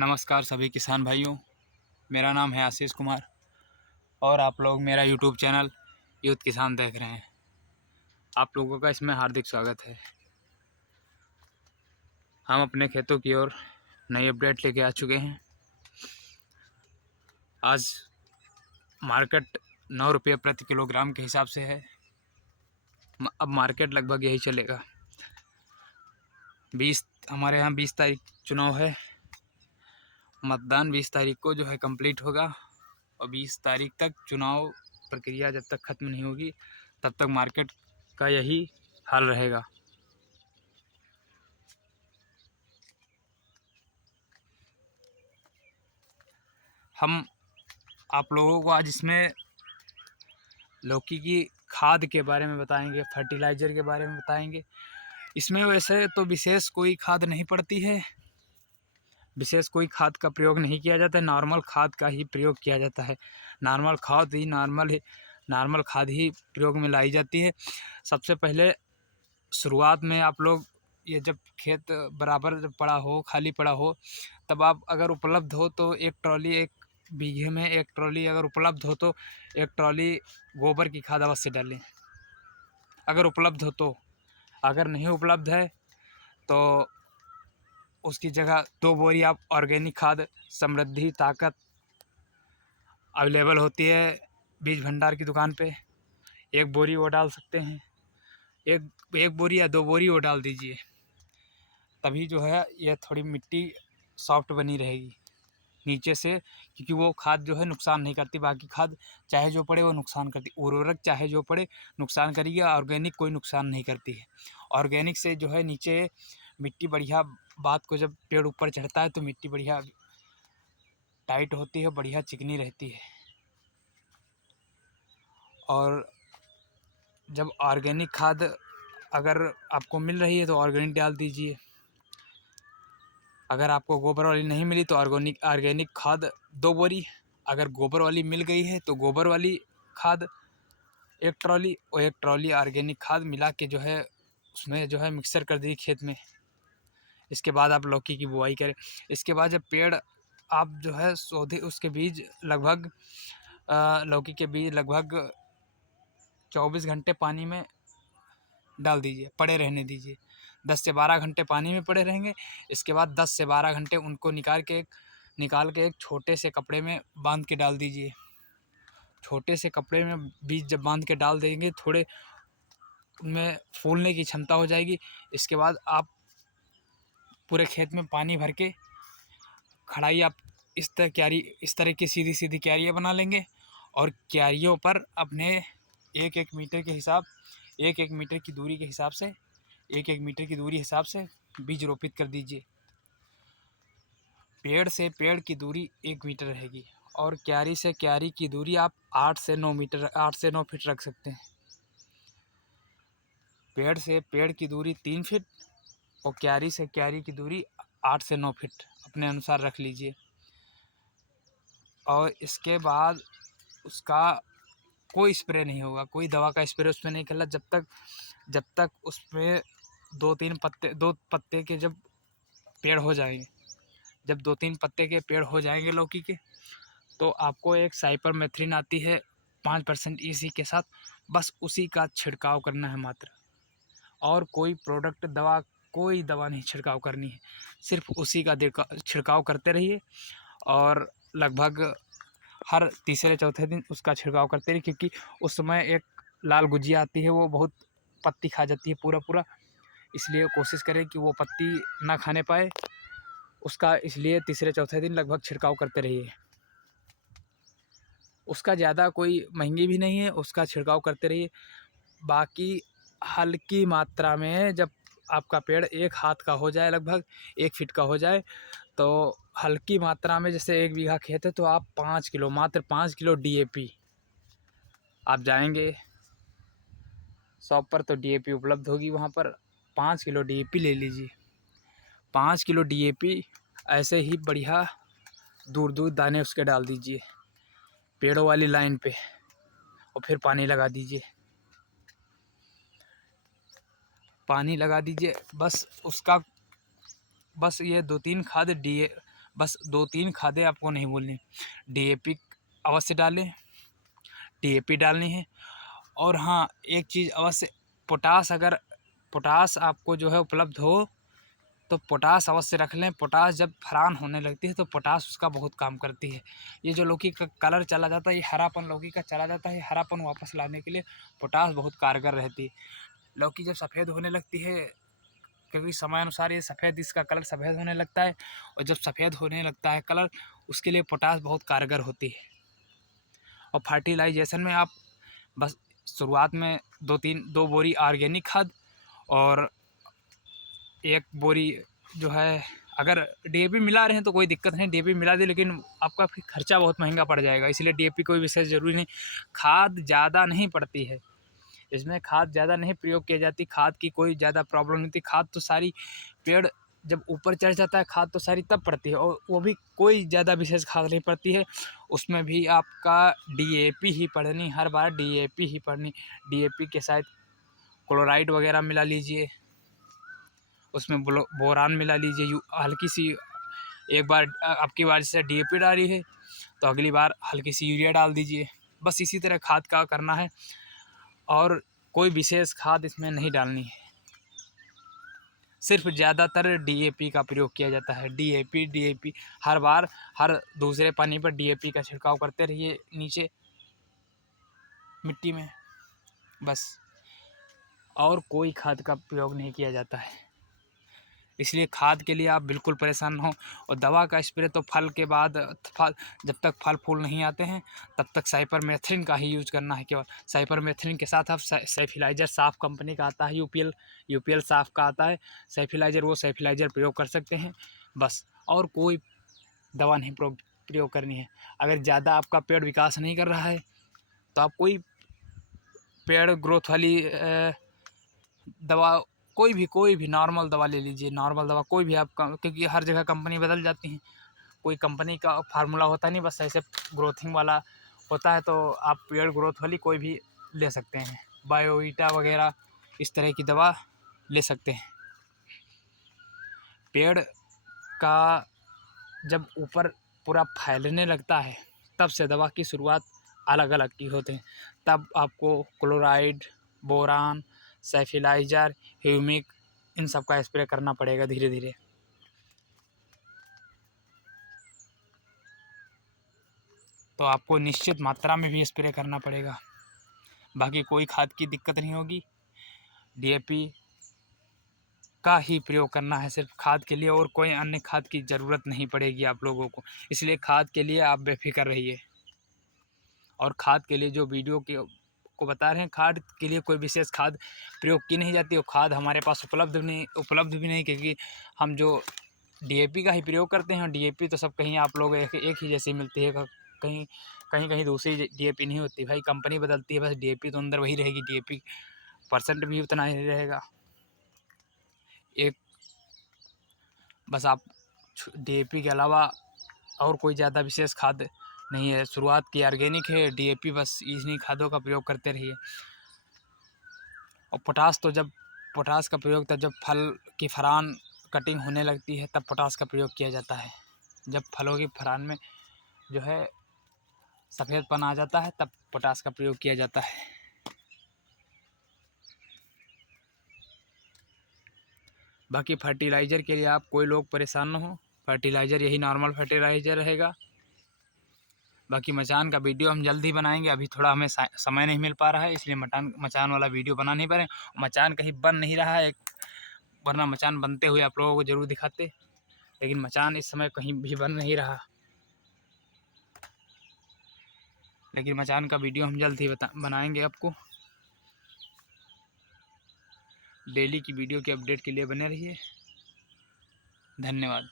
नमस्कार सभी किसान भाइयों। मेरा नाम है आशीष कुमार और आप लोग मेरा यूट्यूब चैनल यूथ किसान देख रहे हैं। आप लोगों का इसमें हार्दिक स्वागत है। हम अपने खेतों की ओर नई अपडेट लेके आ चुके हैं। आज मार्केट 9 रुपये प्रति किलोग्राम के हिसाब से है। अब मार्केट लगभग यही चलेगा। हमारे यहाँ 20 तारीख चुनाव है। मतदान 20 तारीख को जो है कंप्लीट होगा और 20 तारीख तक चुनाव प्रक्रिया जब तक ख़त्म नहीं होगी तब तक मार्केट का यही हाल रहेगा। हम आप लोगों को आज इसमें लौकी की खाद के बारे में बताएंगे, फर्टिलाइज़र के बारे में बताएंगे। इसमें वैसे तो विशेष कोई खाद नहीं पड़ती है, विशेष कोई खाद का प्रयोग नहीं किया जाता है। नॉर्मल खाद का ही प्रयोग किया जाता है। नॉर्मल खाद ही प्रयोग में लाई जाती है। सबसे पहले शुरुआत में आप लोग ये जब खेत बराबर जब पड़ा हो, खाली पड़ा हो, तब आप अगर उपलब्ध हो तो एक बीघे में एक ट्रॉली अगर उपलब्ध हो तो एक ट्रॉली गोबर की खाद अवश्य डालें, अगर उपलब्ध हो तो। अगर नहीं उपलब्ध है तो उसकी जगह 2 बोरी आप ऑर्गेनिक खाद समृद्धि ताकत अवेलेबल होती है बीज भंडार की दुकान पे, 1 बोरी वो डाल सकते हैं। एक बोरी या 2 बोरी वो डाल दीजिए, तभी जो है यह थोड़ी मिट्टी सॉफ्ट बनी रहेगी नीचे से, क्योंकि वो खाद जो है नुकसान नहीं करती। बाकी खाद चाहे जो पड़े वो नुकसान करती, उर्वरक चाहे जो पड़े नुकसान करेगी, ऑर्गेनिक कोई नुकसान नहीं करती है। ऑर्गेनिक से जो है नीचे मिट्टी बढ़िया, बात को जब पेड़ ऊपर चढ़ता है तो मिट्टी बढ़िया टाइट होती है, बढ़िया चिकनी रहती है। और जब ऑर्गेनिक खाद अगर आपको मिल रही है तो ऑर्गेनिक डाल दीजिए। अगर आपको गोबर वाली नहीं मिली तो ऑर्गेनिक खाद 2 बोरी, अगर गोबर वाली मिल गई है तो गोबर वाली खाद 1 ट्रॉली और 1 ट्रॉली ऑर्गेनिक खाद मिला के जो है उसमें जो है मिक्सर कर दीजिए खेत में। इसके बाद आप लौकी की बुआई करें। इसके बाद जब पेड़ आप जो है सौधे उसके बीज लगभग लौकी के बीज लगभग 24 घंटे पानी में डाल दीजिए, पड़े रहने दीजिए। 10 से 12 घंटे पानी में पड़े रहेंगे। इसके बाद 10 से 12 घंटे उनको निकाल के एक छोटे से कपड़े में बांध के डाल दीजिए। छोटे से कपड़े में बीज जब बांध के डाल देंगे थोड़े उनमें फूलने की क्षमता हो जाएगी। इसके बाद आप पूरे खेत में पानी भर के खड़ाई आप इस तरह की सीधी सीधी क्यारियाँ बना लेंगे और क्यारियों पर अपने एक एक मीटर की दूरी के हिसाब से हिसाब से बीज रोपित कर दीजिए। पेड़ से पेड़ की दूरी 1 मीटर रहेगी और क्यारी से क्यारी की दूरी आप 8 से 9 फीट रख सकते हैं। पेड़ से पेड़ की दूरी 3 फीट और क्यारी से क्यारी की दूरी 8 से 9 फीट अपने अनुसार रख लीजिए। और इसके बाद उसका कोई स्प्रे नहीं होगा, कोई दवा का स्प्रे उसमें नहीं करना जब तक उसमें 2 पत्ते के जब पेड़ हो जाएंगे, जब 2-3 पत्ते के पेड़ हो जाएंगे लौकी के, तो आपको एक साइपरमेथ्रिन आती है 5% ईसी के साथ, बस उसी का छिड़काव करना है मात्र। और कोई दवा नहीं छिड़काव करनी है, सिर्फ उसी का छिड़काव करते रहिए। और लगभग हर तीसरे चौथे दिन उसका छिड़काव करते रहिए, क्योंकि उस समय एक लाल गुजिया आती है, वो बहुत पत्ती खा जाती है पूरा, इसलिए कोशिश करें कि वो पत्ती ना खाने पाए उसका। इसलिए तीसरे चौथे दिन लगभग छिड़काव करते रहिए। उसका ज़्यादा कोई महंगी भी नहीं है, उसका छिड़काव करते रहिए। बाकी हल्की मात्रा में जब आपका पेड़ 1 हाथ का हो जाए, लगभग 1 फीट का हो जाए, तो हल्की मात्रा में, जैसे 1 बीघा खेत है तो आप मात्र 5 किलो DAP, आप जाएंगे शॉप पर तो DAP उपलब्ध होगी, वहाँ पर 5 किलो DAP ले लीजिए। 5 किलो DAP ऐसे ही बढ़िया दूर दूर दाने उसके डाल दीजिए पेड़ों वाली लाइन पे और फिर पानी लगा दीजिए। बस ये 2-3 खाद बस 2-3 खादें आपको नहीं भूलनी। डीएपी अवश्य डालें, डीएपी डालनी है। और हाँ, एक चीज़ अवश्य, पोटास, अगर पोटास आपको जो है उपलब्ध हो तो पोटास अवश्य रख लें। पोटास जब फरान होने लगती है तो पोटास उसका बहुत काम करती है। ये जो लौकी का कलर चला जाता है, ये हरापन लौकी का चला जाता है, ये हरापन वापस लाने के लिए पोटास बहुत कारगर रहती है। लौकी जब सफ़ेद होने लगती है, क्योंकि समय अनुसार ये सफ़ेद, इसका कलर सफ़ेद होने लगता है, और जब सफ़ेद होने लगता है कलर, उसके लिए पोटास बहुत कारगर होती है। और फर्टिलाइजेशन में आप बस शुरुआत में 2 बोरी ऑर्गेनिक खाद और 1 बोरी जो है, अगर डीएपी मिला रहे हैं तो कोई दिक्कत नहीं, डीएपी मिला दे, लेकिन आपका फिर खर्चा बहुत महंगा पड़ जाएगा, इसलिए डीएपी कोई विशेष ज़रूरी नहीं। खाद ज़्यादा नहीं पड़ती है इसमें, खाद ज़्यादा नहीं प्रयोग की जाती, खाद की कोई ज़्यादा प्रॉब्लम नहीं होती। खाद तो सारी, पेड़ जब ऊपर चढ़ जाता है खाद तो सारी तब पड़ती है, और वो भी कोई ज़्यादा विशेष खाद नहीं पड़ती है। उसमें भी आपका डीएपी ही पड़नी, हर बार डीएपी ही पड़नी। डीएपी के साथ क्लोराइड वगैरह मिला लीजिए, उसमें बोरान मिला लीजिए, हल्की सी। एक बार आपकी बार से डीएपी डाली है तो अगली बार हल्की सी यूरिया डाल दीजिए। बस इसी तरह खाद का करना है, और कोई विशेष खाद इसमें नहीं डालनी है। सिर्फ ज़्यादातर डीएपी का प्रयोग किया जाता है। डीएपी हर बार, हर दूसरे पानी पर डीएपी का छिड़काव करते रहिए नीचे मिट्टी में, बस। और कोई खाद का प्रयोग नहीं किया जाता है, इसलिए खाद के लिए आप बिल्कुल परेशान ना हो। और दवा का स्प्रे तो फल के बाद, जब तक फल फूल नहीं आते हैं तब तक साइपरमेथ्रिन का ही यूज़ करना है केवल। साइपरमेथ्रिन के साथ आप सेफिलाइजर, साफ कंपनी का आता है, यूपीएल साफ का आता है सेफिलाइजर, वो सेफिलाइजर प्रयोग कर सकते हैं बस। और कोई दवा नहीं प्रयोग करनी है। अगर ज़्यादा आपका पेड़ विकास नहीं कर रहा है तो आप कोई पेड़ ग्रोथ वाली दवा, कोई भी नॉर्मल दवा ले लीजिए, नॉर्मल दवा कोई भी आप, क्योंकि हर जगह कंपनी बदल जाती हैं, कोई कंपनी का फार्मूला होता नहीं, बस ऐसे ग्रोथिंग वाला होता है, तो आप पेड़ ग्रोथ वाली कोई भी ले सकते हैं, बायोवीटा वगैरह इस तरह की दवा ले सकते हैं। पेड़ का जब ऊपर पूरा फैलने लगता है तब से दवा की शुरुआत अलग अलग की होते हैं, तब आपको क्लोराइड, बोरान, सेफिलाइजर, ह्यूमिक, इन सब का स्प्रे करना पड़ेगा धीरे धीरे। तो आपको निश्चित मात्रा में भी स्प्रे करना पड़ेगा, बाकी कोई खाद की दिक्कत नहीं होगी। डीएपी का ही प्रयोग करना है सिर्फ खाद के लिए, और कोई अन्य खाद की ज़रूरत नहीं पड़ेगी आप लोगों को, इसलिए खाद के लिए आप बेफिक्र रहिए। और खाद के लिए जो वीडियो को बता रहे हैं, खाद के लिए कोई विशेष खाद प्रयोग की नहीं जाती, और खाद हमारे पास उपलब्ध भी नहीं, क्योंकि हम जो डीएपी का ही प्रयोग करते हैं। डीएपी तो सब कहीं आप लोग एक ही जैसी मिलती है, कहीं कहीं दूसरी डीएपी नहीं होती भाई, कंपनी बदलती है बस, डीएपी तो अंदर वही रहेगी, डीएपी परसेंट भी उतना ही रहेगा। एक बस आप डीएपी के अलावा और कोई ज़्यादा विशेष खाद नहीं है, शुरुआत की ऑर्गेनिक है, डीएपी, बस इन्हीं खादों का प्रयोग करते रहिए। और पोटास का प्रयोग तब जब फल की फरान कटिंग होने लगती है तब पोटास का प्रयोग किया जाता है। जब फलों की फरान में जो है सफ़ेदपन आ जाता है तब पोटास का प्रयोग किया जाता है। बाकी फर्टिलाइज़र के लिए आप कोई लोग परेशान ना हो, फर्टिलाइज़र यही नॉर्मल फर्टिलाइज़र रहेगा। बाकी मचान का वीडियो हम जल्द ही बनाएंगे, अभी थोड़ा हमें समय नहीं मिल पा रहा है, इसलिए मचान वाला वीडियो बना नहीं पा रहे। मचान कहीं बन नहीं रहा है, वरना मचान बनते हुए आप लोगों को ज़रूर दिखाते, लेकिन मचान इस समय कहीं भी बन नहीं रहा। लेकिन मचान का वीडियो हम जल्द ही बनाएंगे आपको। डेली की वीडियो के अपडेट के लिए बने रहिए। धन्यवाद।